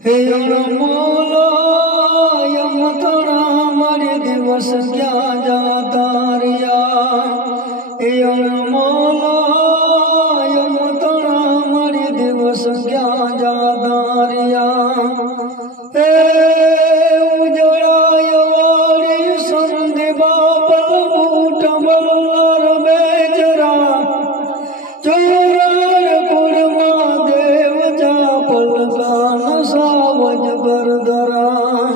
હે મોલા યમતણા મારે દિવસ ક્યાં જાતા રહ્યા હે મોલા યમતણા મારે દિવસ ક્યાં જાતા રહ્યા હે ઉજળાય વાળી સંધિ બાપલ બૂટ મલ્લર બેજરા ચોરાર કુળમાં દેવ ચાપલ કાન સાવજ ગરદરા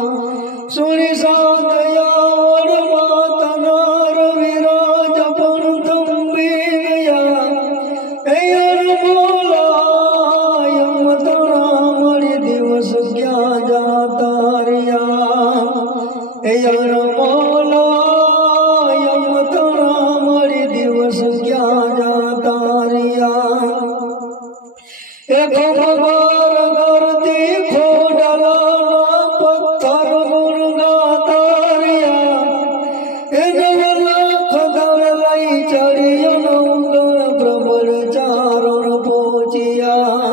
સુણી સાદયાવડ માતનાર વિરાજ પણ થંભી ગયા હૈયર બોલા યમતણા મળી દિવસ ક્યાં જાતા રહ્યા હૈયર બોલા યમતણા મળી દિવસ ક્યાં જાતા રહ્યા એ ખબર કરતી ખોડલાના પથ્થર ગુણગાતા રહ્યા એ નવલાખ દળ લઈ ચડ્યો નવગણ પ્રબળ ચારણ પહોંચ્યા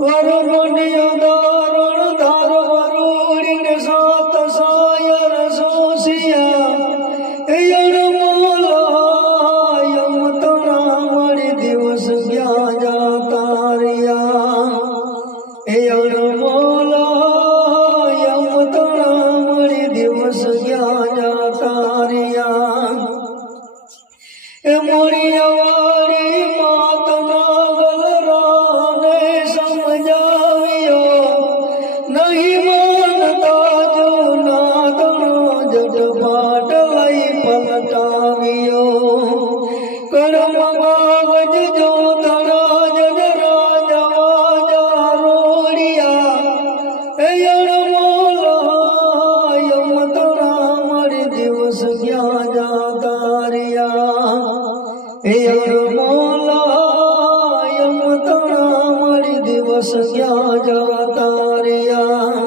વરમણ્ય દારણ ધાર વરુડીને સાત સાયર સોસિયા યણ મોલા યમતણા મળી દિવસ ક્યાં જાતા રહ્યા યણ મોલા યમતણા મળી દિવસ ક્યાં જાતા રહ્યા એ મોરિયાવાળી માતના ગલરાને સમજાવ્યો નહીં માનતા જો નાદણો જટપાટ લઈ પલટાવ્યો કર્મ કાગજ જો તરાજ રાજા રોડિયા યણ મોલા યમતણા મળી દિવસ ક્યાં જાતા રહ્યા યણ મોલા યમતણા મળી દિવસ ક્યાં જાતા રહ્યા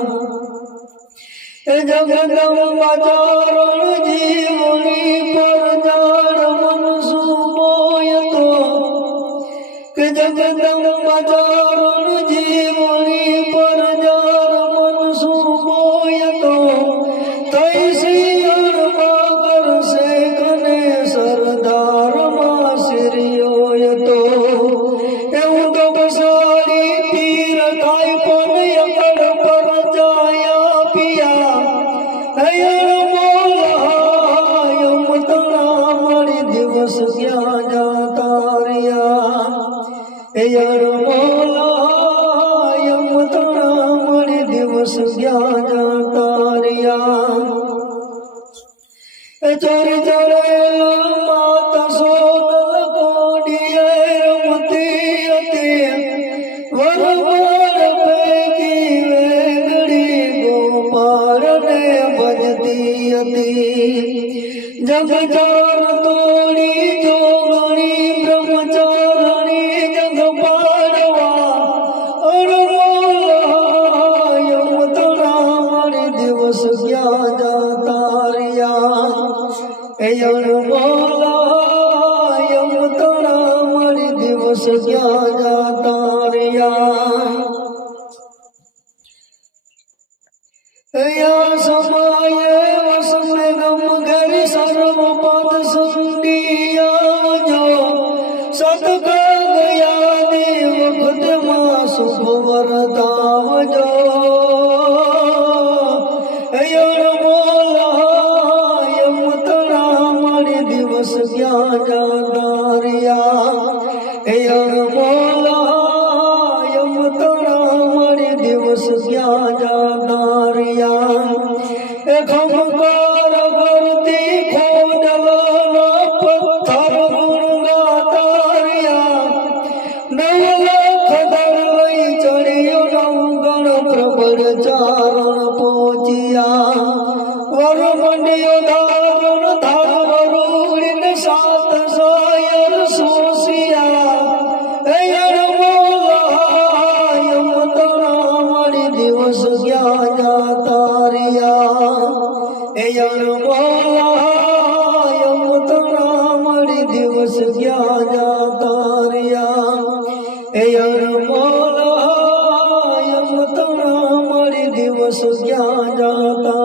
એ જગદંબા ચારણ જીવની પર જાણ મન સુમોય તો કે જગદંબા ચારણ જીવની પર જાણ મન સુમોય તો તઈ શિયર બાગર સે કને સરદારમાં સિરિયોય તો એવું તો બસાડી પીર થાય પણ યકડ પર જાયા પિયા હૈયર મોલા યમતણા મળી દિવસ ક્યાં જાતા રહ્યા હૈયર મોલા યમતણા મળી દિવસ ક્યાં જાતા રહ્યા ચોરી ચડેલા માતા સોનલ કોડીએ રમતી હતી વરવાડ પૈકી વેગડી ગોપાળને ભજતી હતી જગચાર તોડી જોગણી બ્રહ્મચારણી જગ પાડવા અણમોલા યમતણા મળી દિવસ ક્યાં જાતા રહ્યા યણ મોલા યમતણા મળી દિવસ ક્યાં જાતા રહ્યા યા સમાયે વસમે ગમ ઘરી સર્વ પદ સંડિયા જો સતકા ગયા દેવ ખુદમાં સુખ વર્તાવજો યણ મોલા યમતણા મળી દિવસ ક્યાં જાતા રહ્યા યણ મોલા યમતણા મળી દિવસ ક્યાં જાતા રહ્યા એ ખમકાર કરતી ખોડલાના પથ્થર ગુણગાતા રહ્યા નવ લાખ દળ લઈ ચડ્યો નવગણ પ્રબળ દિવસ ક્યાં જાતા